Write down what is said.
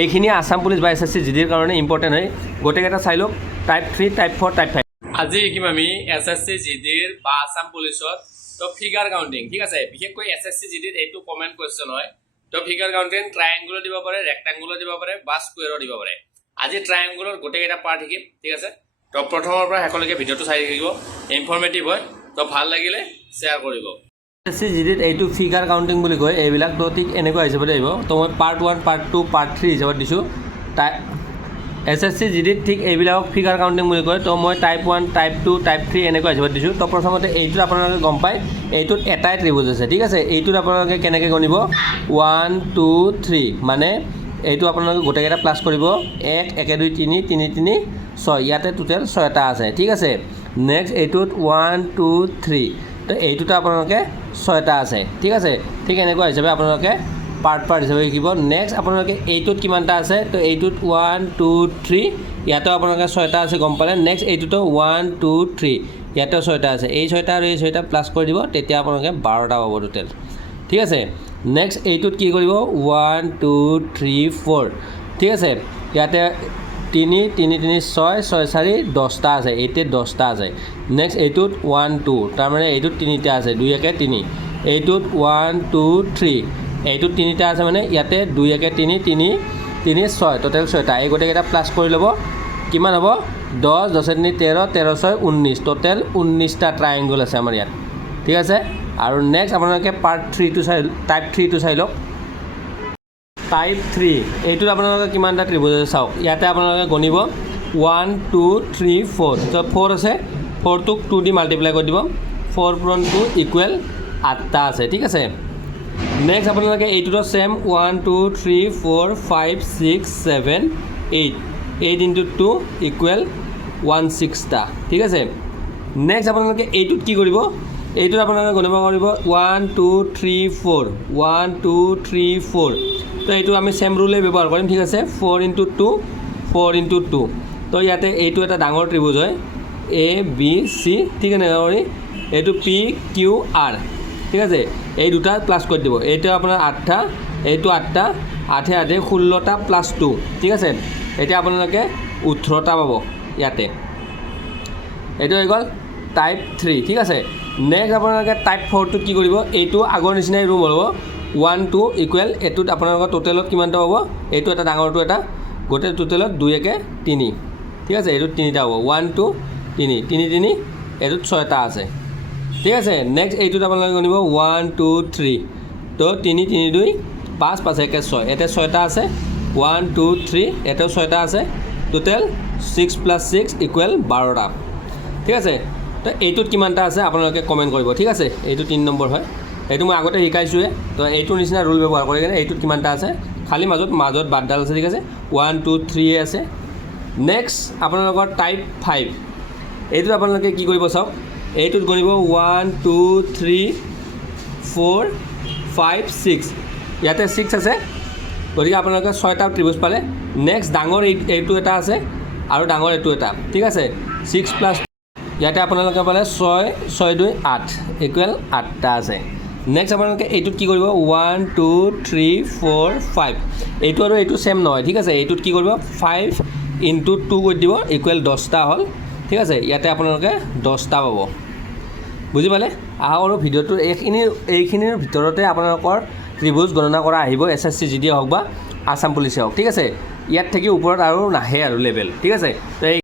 এইখিনি আসাম পুলিচ বা SSC জিডিৰ কাৰণে ইম্পৰ্টেণ্ট হয় গোটেইকেইটা চাই লওক টাইপ 3 টাইপ 4 টাইপ 5 আজি শিকিম আমি SSC জিডিৰ বা আসাম পুলিচত তো ফিগাৰ কাউন্টিং ঠিক আছে বিশেষকৈ SSC জিডিৰ এইটো কমেন্ট কোৱেশ্চন হয় তো ফিগাৰ কাউন্টিং ট্ৰায়াঙ্গুলাৰ দিব পাৰে ৰেক্টাঙ্গুলাৰ দিব পাৰে বা স্কোয়াৰৰ দিব পাৰে আজি ট্ৰায়াঙ্গুলাৰ গোটেইকেইটা পাৰ্ট শিকিম ঠিক আছে তো প্ৰথমৰ পৰা শেষলৈকে ভিডিঅ'টো চাই থাকিব ইনফৰমেটিভ হয় তো ভাল লাগিলে শ্বেয়াৰ কৰিব SSC জিডিত এইটো ফিগাৰ কাউন্টিং বুলি কয় এইবিলাক তো ঠিক এনেকুৱা হিচাপত আহিব তো মই পাৰ্ট 1 পাৰ্ট 2 পাৰ্ট 3 হিচাপত দিছোঁ SSC জিডিত ঠিক এইবিলাকক ফিগাৰ কাউন্টিং বুলি কয় তো মই টাইপ 1 টাইপ 2 টাইপ 3 এনেকুৱা হিচাপত দিছোঁ তো প্ৰথমতে এইটোত আপোনালোকে গম পায় এইটোত এটাই ত্ৰিভুজ আছে ঠিক আছে এইটোত আপোনালোকে কেনেকৈ গণিব 1 2 3 মানে এইটো আপোনালোকে গোটেইকেইটা প্লাছ কৰিব 1 1 2 3 3 3 6 ইয়াতে টোটেল 6টা আছে ঠিক আছে নেক্সট এইটোত 1 2 3 তো এইটোতে আপোনালোকে 6টা আছে ঠিক আছে ঠিক এনেকুৱা হিচাপে আপোনালোকে পাৰ্ট পাৰ্ট হিচাপে শিকিব নেক্সট আপোনালোকে এইটোত কিমানটা আছে তো এইটোত 1 2 3 ইয়াতে আপোনালোকে 6টা আছে গম পালে নেক্সট এইটোতো 1 2 3 ইয়াতে 6টা আছে এই 6টা আৰু এই 6টা প্লাছ কৰি দিব তেতিয়া আপোনালোকে 12টা পাব টোটেল ঠিক আছে নেক্সট এইটোত কি কৰিব 1 2 3 4 ঠিক আছে ইয়াতে 3 3 3 6 6 4 10টা আছে এইতে 10টা আছে নেক্সট এইটোত 1 2 তাৰ মানে এইটোত 3টা আছে 2 1 3 এইটোত 1 2 3 এইটোত 3টা আছে মানে ইয়াতে 2 1 3 3 3 6 টোটেল 6টা এই গোটেইকেইটা প্লাছ কৰি ল'ব কিমান হ'ব 10 10 3 13 13 6 19 টোটেল 19টা ট্ৰায়াঙ্গল আছে আমাৰ ইয়াত ঠিক আছে আৰু নেক্সট আপোনালোকে পাৰ্ট 3 টো চাই টাইপ 3 টো চাই লওক টাইপ 3 এইটোত আপোনালোকে কিমানটা ত্ৰিভুজ আছে চাওক ইয়াতে আপোনালোকে গণিব 1 2 3 4 তো 4 আছে 4 টোক 2 দি মাল্টিপ্লাই কৰি দিব 4 পূৰণ 2 ইকুৱেল 8টা আছে ঠিক আছে নেক্সট আপোনালোকে এইটোতো সেম 1 2 3 4 5 6 7 8 8 ইনটু 2 ইকুৱেল 16টা ঠিক আছে নেক্সট আপোনালোকে এইটোত কি কৰিব এইটোত আপোনালোকে গণিব কৰিব 1 2 3 4 1 2 3 4 তো এইটো আমি সেম ৰুলে ব্যৱহাৰ কৰিম ঠিক আছে 4 ইনটু 2 4 ইনটু 2 তো ইয়াতে এইটো এটা ডাঙৰ ত্ৰিভুজ হয় A B C ঠিক আছে কৰি এইটো P Q R ঠিক আছে এই দুটা প্লাছ কৰি দিব এইটো আপোনাৰ 8টা এইটো 8টা 8 8 16টা প্লাছ 2 ঠিক আছে এতিয়া আপোনালোকে 18টা পাব ইয়াতে এইটো হৈ গ'ল টাইপ 3 ঠিক আছে নেক্সট আপোনালোকে টাইপ 4 টো কি কৰিব এইটো আগৰ নিচিনাই ৰুম হ'ব 1 2 ইকুৱেল এইটোত আপোনালোকৰ টোটেলত কিমানটা হ'ব এইটো এটা ডাঙৰটো এটা গোটেই টোটেলত 2 1 3 ঠিক আছে এইটো 3টা হ'ব 1 2 3 3 3 এইটোত 6টা আছে ঠিক আছে নেক্সট এইটোত আপোনালোকে গণিব 1 2 3 তো 3 3 2 5 5 1 6 এতে 6টা আছে 1 2 3 এতেও 6টা আছে টোটেল 6 প্লাছ 6 ইকুৱেল 12টা ঠিক আছে তো এইটোত কিমানটা আছে আপোনালোকে কমেণ্ট কৰিব ঠিক আছে এইটো 3 নম্বৰ হয় এইটো মই আগতে শিকাইছোঁৱে তো এইটোৰ নিচিনা ৰুল ব্যৱহাৰ কৰি কিনে এইটোত কিমানটা আছে খালি মাজত বাদডাল আছে ঠিক আছে 1 2 3 আছে নেক্সট আপোনালোকৰ টাইপ 5 এইটোত আপোনালোকে কি কৰিব চাওক এইটোত গণিব 1 2 3 4 5 6 ইয়াতে 6 আছে গতিকে আপোনালোকে 6টা ত্ৰিভুজ পালে নেক্সট ডাঙৰ এইটো এটা আছে আৰু ডাঙৰ এইটো এটা ঠিক আছে 6 প্লাছ ইয়াতে আপোনালোকে পালে 6 6 2 8 ইকুৱেল 8টা আছে নেক্সট আপোনালোকে এইটোত কি কৰিব 1 2 3 4 5 এইটো আৰু এইটো সেম নহয় ঠিক আছে এইটোত কি কৰিব 5 ইনটু 2 কৰি দিব ইকুৱেল 10টা হ'ল ঠিক আছে ইয়াতে আপোনালোকে 10টা পাব বুজি পালে আহক আৰু ভিডিঅ'টোৰ এইখিনিৰ ভিতৰতে আপোনালোকৰ ত্ৰিভুজ গণনা কৰা আহিব SSC জিডি হওক বা আসাম পুলিচে হওক ঠিক আছে ইয়াত থাকি ওপৰত আৰু নাহে আৰু লেভেল ঠিক আছে তো